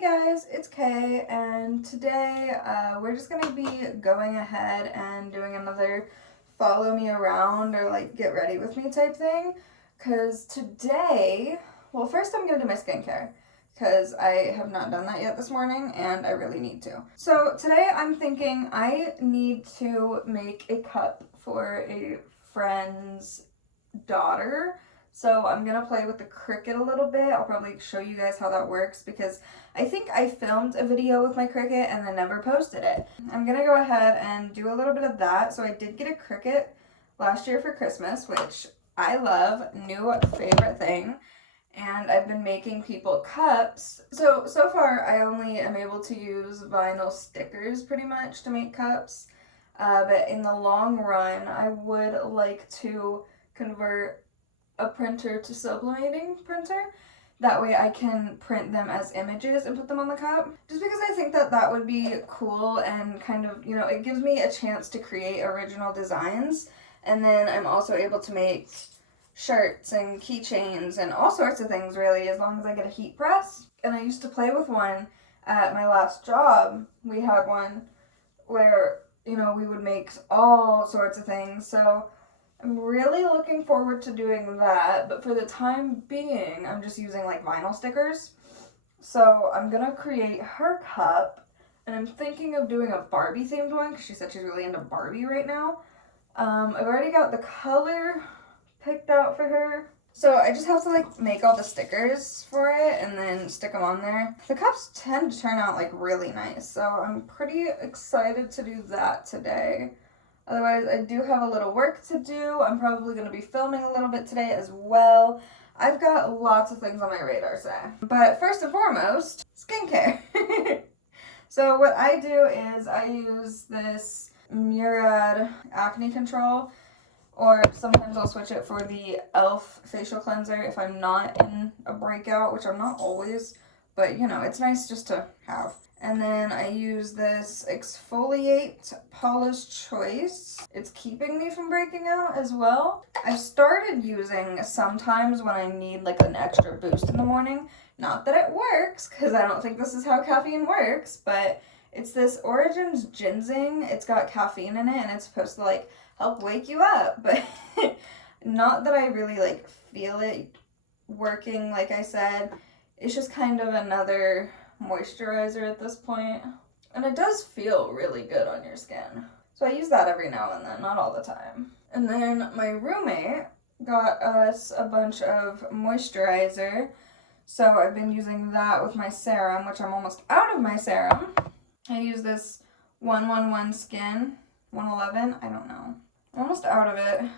Hey guys, it's Kay, and today we're just going to be going ahead and doing another follow me around or like get ready with me type thing. Because today, well, first I'm going to do my skincare because I have not done that yet this morning and I really need to. So today I'm thinking I need to make a cup for a friend's daughter. So I'm going to play with the Cricut a little bit. I'll probably show you guys how that works because I think I filmed a video with my Cricut and then never posted it. I'm going to go ahead and do a little bit of that. So I did get a Cricut last year for Christmas, which I love, new favorite thing. And I've been making people cups. So far I only am able to use vinyl stickers pretty much to make cups. But in the long run, I would like to convert a printer to sublimating printer. That way I can print them as images and put them on the cup. Just because I think that that would be cool and kind of, you know, it gives me a chance to create original designs. And then I'm also able to make shirts and keychains and all sorts of things really, as long as I get a heat press. And I used to play with one at my last job. We had one where, you know, we would make all sorts of things. So I'm really looking forward to doing that, but for the time being, I'm just using like vinyl stickers. So I'm gonna create her cup, and I'm thinking of doing a Barbie themed one because she said she's really into Barbie right now. I've already got the color picked out for her. So I just have to like make all the stickers for it and then stick them on there. The cups tend to turn out like really nice, so I'm pretty excited to do that today. Otherwise, I do have a little work to do. I'm probably going to be filming a little bit today as well. I've got lots of things on my radar today. But first and foremost, skincare. So what I do is I use this Murad acne control, or sometimes I'll switch it for the e.l.f. facial cleanser if I'm not in a breakout, which I'm not always, but you know, it's nice just to have. And then I use this Exfoliate Polish Choice. It's keeping me from breaking out as well. I've started using sometimes when I need like an extra boost in the morning. Not that it works, because I don't think this is how caffeine works, but it's this Origins ginseng. It's got caffeine in it and it's supposed to like help wake you up, but not that I really like feel it working. Like I said, it's just kind of another moisturizer at this point, and it does feel really good on your skin. So I use that every now and then, not all the time. And then my roommate got us a bunch of moisturizer, so I've been using that with my serum, which I'm almost out of my serum. I use this 111 Skin 111, I don't know. I'm almost out of it.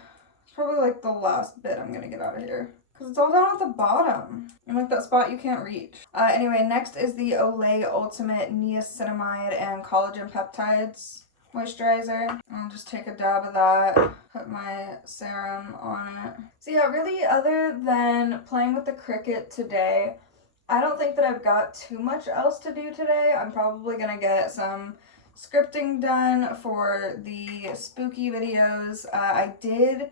It's probably like the last bit I'm gonna get out of here, because it's all down at the bottom, and like that spot you can't reach. Anyway, next is the Olay Ultimate Niacinamide and Collagen Peptides Moisturizer. I'll just take a dab of that, put my serum on it. So yeah, really other than playing with the Cricut today, I don't think that I've got too much else to do today. I'm probably gonna get some scripting done for the spooky videos. I did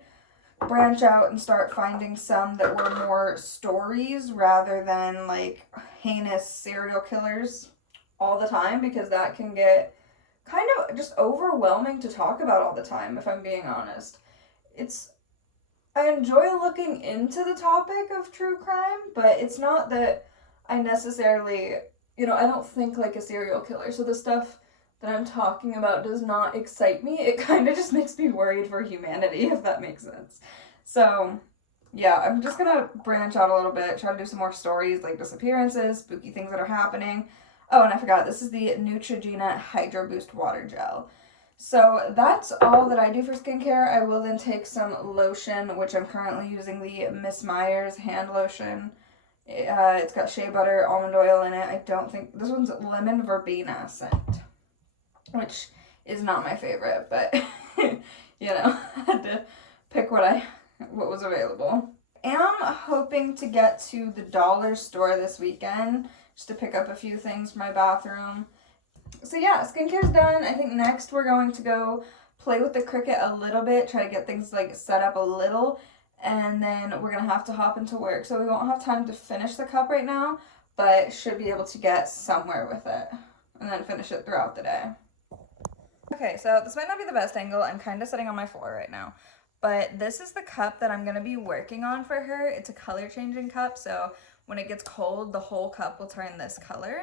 branch out and start finding some that were more stories rather than like heinous serial killers all the time, because that can get kind of just overwhelming to talk about all the time, if I'm being honest. I enjoy looking into the topic of true crime, but it's not that I necessarily, you know, I don't think like a serial killer, so the stuff that I'm talking about does not excite me. It kind of just makes me worried for humanity, if that makes sense. So yeah, I'm just gonna branch out a little bit, try to do some more stories like disappearances, spooky things that are happening. Oh, and I forgot, this is the Neutrogena Hydro Boost Water Gel. So that's all that I do for skincare. I will then take some lotion, which I'm currently using the Miss Myers hand lotion. It's got shea butter, almond oil in it. I don't think, this one's lemon verbena scent, which is not my favorite, but you know, I had to pick what was available. I'm hoping to get to the dollar store this weekend just to pick up a few things for my bathroom. So yeah, skincare's done. I think next we're going to go play with the Cricut a little bit, try to get things like set up a little, and then we're gonna have to hop into work, so we won't have time to finish the cup right now, but should be able to get somewhere with it and then finish it throughout the day. Okay, so this might not be the best angle. I'm kind of sitting on my floor right now, but this is the cup that I'm going to be working on for her. It's a color changing cup, so when it gets cold, the whole cup will turn this color.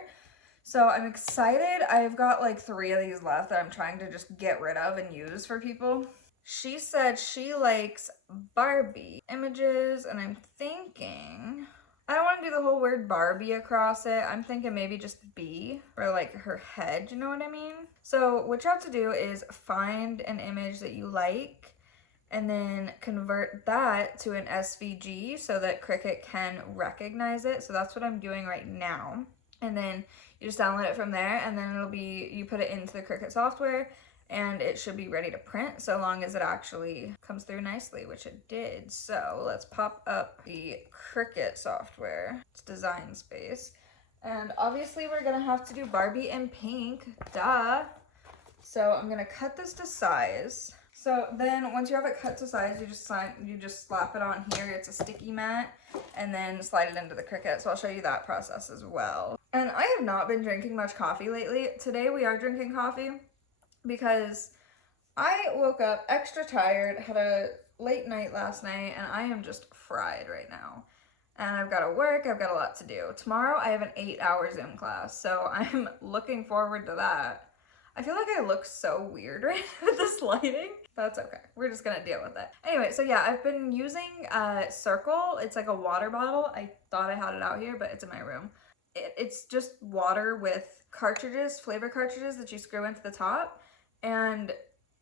So I'm excited. I've got like 3 of these left that I'm trying to just get rid of and use for people. She said she likes Barbie images, and I'm thinking, I don't want to do the whole word Barbie across it. I'm thinking maybe just B for like her head, you know what I mean? So what you have to do is find an image that you like and then convert that to an SVG so that Cricut can recognize it. So that's what I'm doing right now. And then you just download it from there, and then it'll be, you put it into the Cricut software and it should be ready to print so long as it actually comes through nicely, which it did. So let's pop up the Cricut software. It's Design Space. And obviously we're gonna have to do Barbie in pink, duh. So I'm gonna cut this to size. So then once you have it cut to size, you just slap it on here. It's a sticky mat, and then slide it into the Cricut. So I'll show you that process as well. And I have not been drinking much coffee lately. Today we are drinking coffee because I woke up extra tired, had a late night last night, and I am just fried right now. And I've got to work, I've got a lot to do. Tomorrow I have an 8-hour Zoom class, so I'm looking forward to that. I feel like I look so weird right now with this lighting. That's okay. We're just gonna deal with it. Anyway, so yeah, I've been using Circle. It's like a water bottle. I thought I had it out here, but it's in my room. It's just water with cartridges, flavor cartridges that you screw into the top, and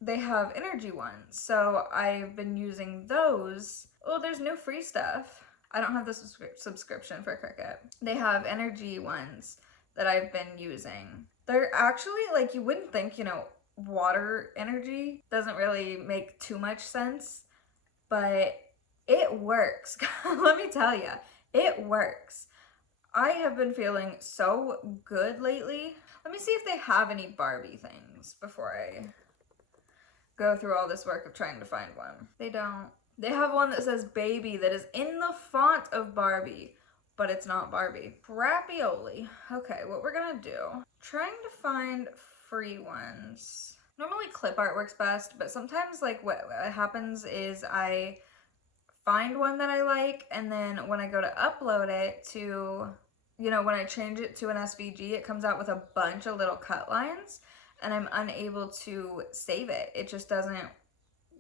they have energy ones. So I've been using those. Oh, there's no free stuff. I don't have the subscription for Cricut. They have energy ones that I've been using. They're actually, like, you wouldn't think, you know, water energy doesn't really make too much sense, but it works. Let me tell you, it works. I have been feeling so good lately. Let me see if they have any Barbie things before I go through all this work of trying to find one. They don't. They have one that says baby that is in the font of Barbie, but it's not Barbie. Crappy-oly. Okay, what we're gonna do, trying to find free ones. Normally clip art works best, but sometimes like what happens is I find one that I like, and then when I go to upload it to, you know, when I change it to an SVG, it comes out with a bunch of little cut lines, and I'm unable to save it. It just doesn't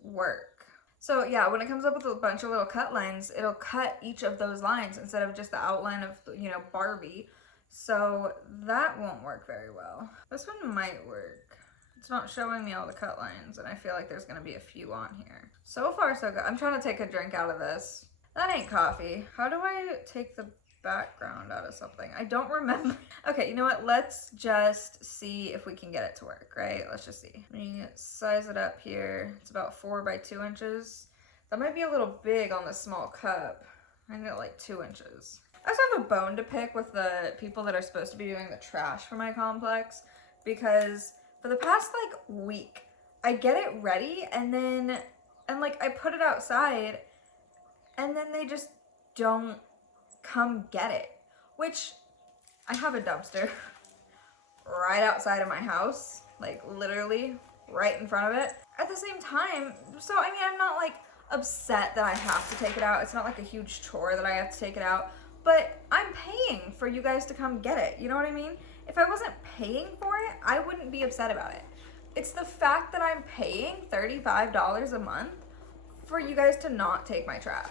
work. So yeah, when it comes up with a bunch of little cut lines, it'll cut each of those lines instead of just the outline of, you know, Barbie. So that won't work very well. This one might work. It's not showing me all the cut lines, and I feel like there's gonna be a few on here. So far, so good. I'm trying to take a drink out of this. That ain't coffee. How do I take the background out of something? I don't remember. Okay, you know what? Let's just see if we can get it to work, right? Let's just see. Let me size it up here. It's about 4 by 2 inches. That might be a little big on this small cup. I need like 2 inches. I also have a bone to pick with the people that are supposed to be doing the trash for my complex, because for the past like week, I get it ready and like I put it outside and then they just don't come get it, which I have a dumpster right outside of my house, like literally right in front of it. At the same time, so I mean, I'm not like upset that I have to take it out. It's not like a huge chore that I have to take it out, but I'm paying for you guys to come get it. You know what I mean? If I wasn't paying for it, I wouldn't be upset about it. It's the fact that I'm paying $35 a month for you guys to not take my trash.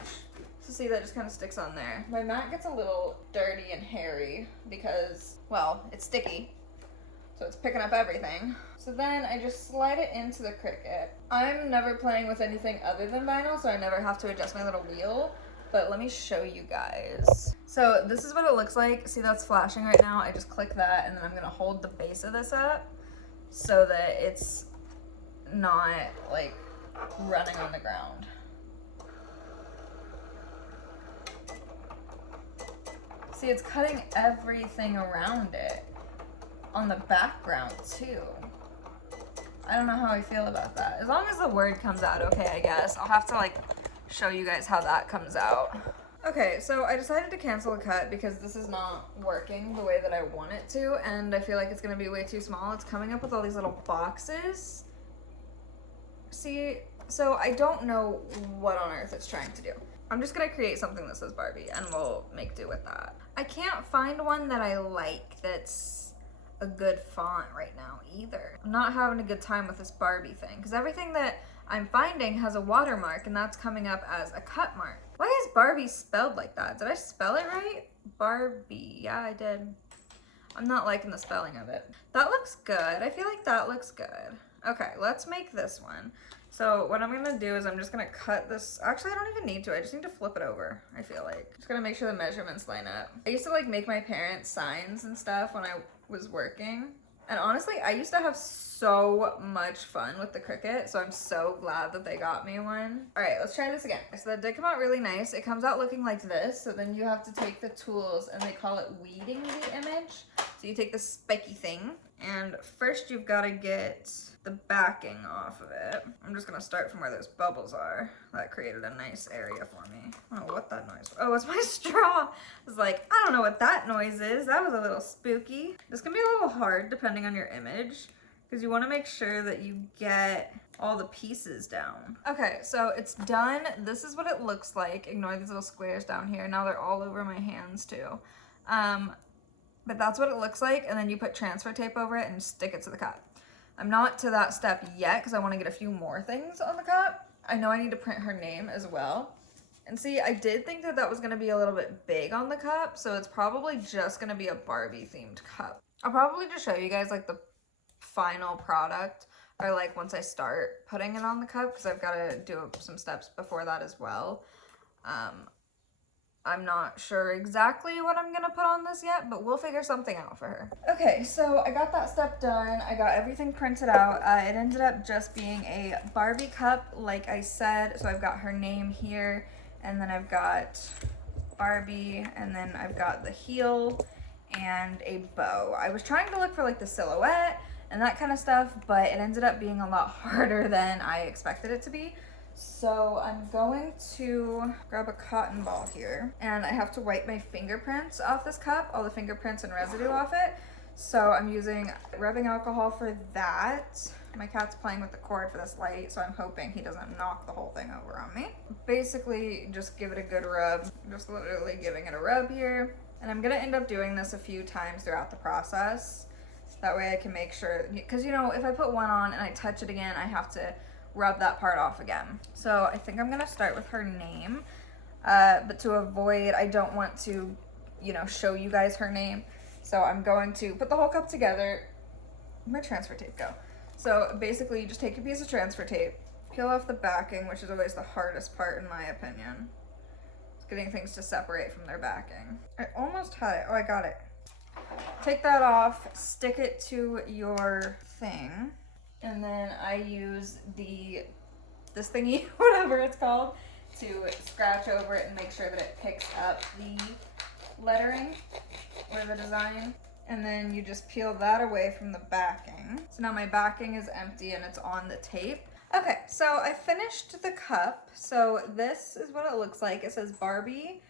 So see, that just kind of sticks on there. My mat gets a little dirty and hairy because, well, it's sticky. So it's picking up everything. So then I just slide it into the Cricut. I'm never playing with anything other than vinyl, so I never have to adjust my little wheel. But let me show you guys. So this is what it looks like. See, that's flashing right now. I just click that, and then I'm gonna hold the base of this up so that it's not like running on the ground. See, it's cutting everything around it on the background too. I don't know how I feel about that. As long as the word comes out okay, I guess. I'll have to like show you guys how that comes out. Okay, so I decided to cancel a cut because this is not working the way that I want it to, and I feel like it's gonna be way too small. It's coming up with all these little boxes. See, so I don't know what on earth it's trying to do. I'm just gonna create something that says Barbie and we'll make do with that. I can't find one that I like that's a good font right now either. I'm not having a good time with this Barbie thing because everything that I'm finding has a watermark and that's coming up as a cut mark. Why is Barbie spelled like that? Did I spell it right? Barbie, yeah, I did. I'm not liking the spelling of it. That looks good. I feel like that looks good. Okay, let's make this one. So what I'm gonna do is I'm just gonna cut this. Actually, I don't even need to. I just need to flip it over, I feel like. Just gonna make sure the measurements line up. I used to like make my parents signs and stuff when I was working. And honestly, I used to have so much fun with the Cricut, so I'm so glad that they got me one. All right, let's try this again. So that did come out really nice. It comes out looking like this, so then you have to take the tools, and they call it weeding the image. So you take the spiky thing, and first you've got to get the backing off of it. I'm just gonna start from where those bubbles are. That created a nice area for me. I don't know what that noise was. Oh, it's my straw. I was like, I don't know what that noise is. That was a little spooky. This can be a little hard depending on your image because you want to make sure that you get all the pieces down. Okay, so it's done. This is what it looks like. Ignore these little squares down here. Now they're all over my hands too. But that's what it looks like, and then you put transfer tape over it and stick it to the cup. I'm not to that step yet because I want to get a few more things on the cup. I know I need to print her name as well. And see, I did think that that was going to be a little bit big on the cup, so it's probably just going to be a Barbie themed cup. I'll probably just show you guys like the final product, or like once I start putting it on the cup, because I've got to do some steps before that as well. I'm not sure exactly what I'm gonna put on this yet, but we'll figure something out for her. Okay, so I got that step done. I got everything printed out. It ended up just being a Barbie cup, like I said. So I've got her name here, and then I've got Barbie, and then I've got the heel and a bow. I was trying to look for like the silhouette and that kind of stuff, but it ended up being a lot harder than I expected it to be. So I'm going to grab a cotton ball here, and I have to wipe my fingerprints off this cup, all the fingerprints and residue off it. So I'm using rubbing alcohol for that. My cat's playing with the cord for this light, so I'm hoping he doesn't knock the whole thing over on me. Basically, just give it a good rub. Just literally giving it a rub here. And I'm gonna end up doing this a few times throughout the process. That way I can make sure, because you know, if I put one on and I touch it again, I have to rub that part off again. So I think I'm gonna start with her name, but to avoid, I don't want to, you know, show you guys her name. So I'm going to put the whole cup together. Where'd my transfer tape go? So basically you just take a piece of transfer tape, peel off the backing, which is always the hardest part in my opinion. It's getting things to separate from their backing. I almost had it, oh, I got it. Take that off, stick it to your thing. And then I use this thingy, whatever it's called, to scratch over it and make sure that it picks up the lettering or the design. And then you just peel that away from the backing. So now my backing is empty and it's on the tape. Okay, so I finished the cup. So this is what it looks like. It says Barbie,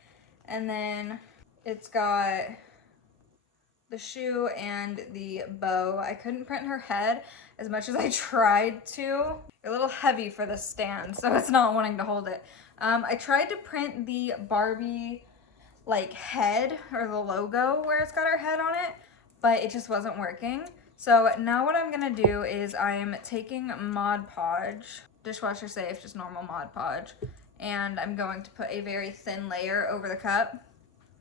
and then it's got the shoe and the bow. I couldn't print her head as much as I tried to. They're a little heavy for the stand, so it's not wanting to hold it. I tried to print the Barbie like head or the logo where it's got her head on it, but it just wasn't working. So now what I'm gonna do is I'm taking Mod Podge, dishwasher safe, just normal Mod Podge, and I'm going to put a very thin layer over the cup.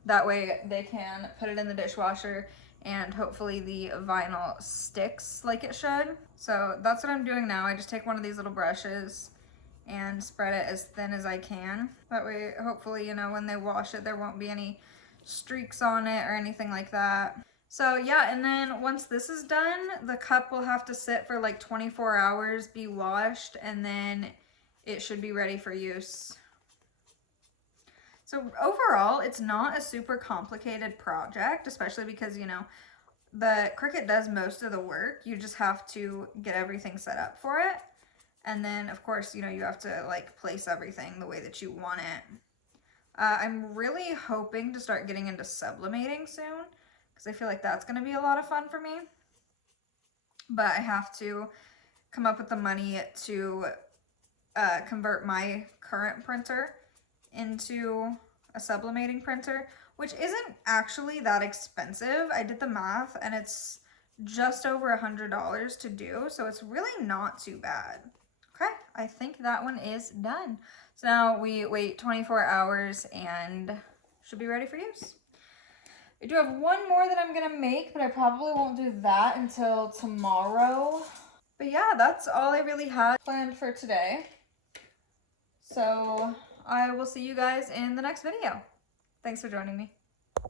That way they can put it in the dishwasher and hopefully the vinyl sticks like it should. So that's what I'm doing now. I just take one of these little brushes and spread it as thin as I can. That way, hopefully, you know, when they wash it, there won't be any streaks on it or anything like that. So yeah, and then once this is done, the cup will have to sit for like 24 hours, be washed, and then it should be ready for use. So overall, it's not a super complicated project, especially because, you know, the Cricut does most of the work. You just have to get everything set up for it. And then, of course, you know, you have to, like, place everything the way that you want it. I'm really hoping to start getting into sublimating soon because I feel like that's going to be a lot of fun for me. But I have to come up with the money to convert my current printer into a sublimating printer, which isn't actually that expensive. I did the math and it's just over $100 to do, so it's really not too bad. Okay, I think that one is done. So now we wait 24 hours and should be ready for use. I do have one more that I'm gonna make, but I probably won't do that until tomorrow. But yeah, that's all I really had planned for today. So I will see you guys in the next video. Thanks for joining me.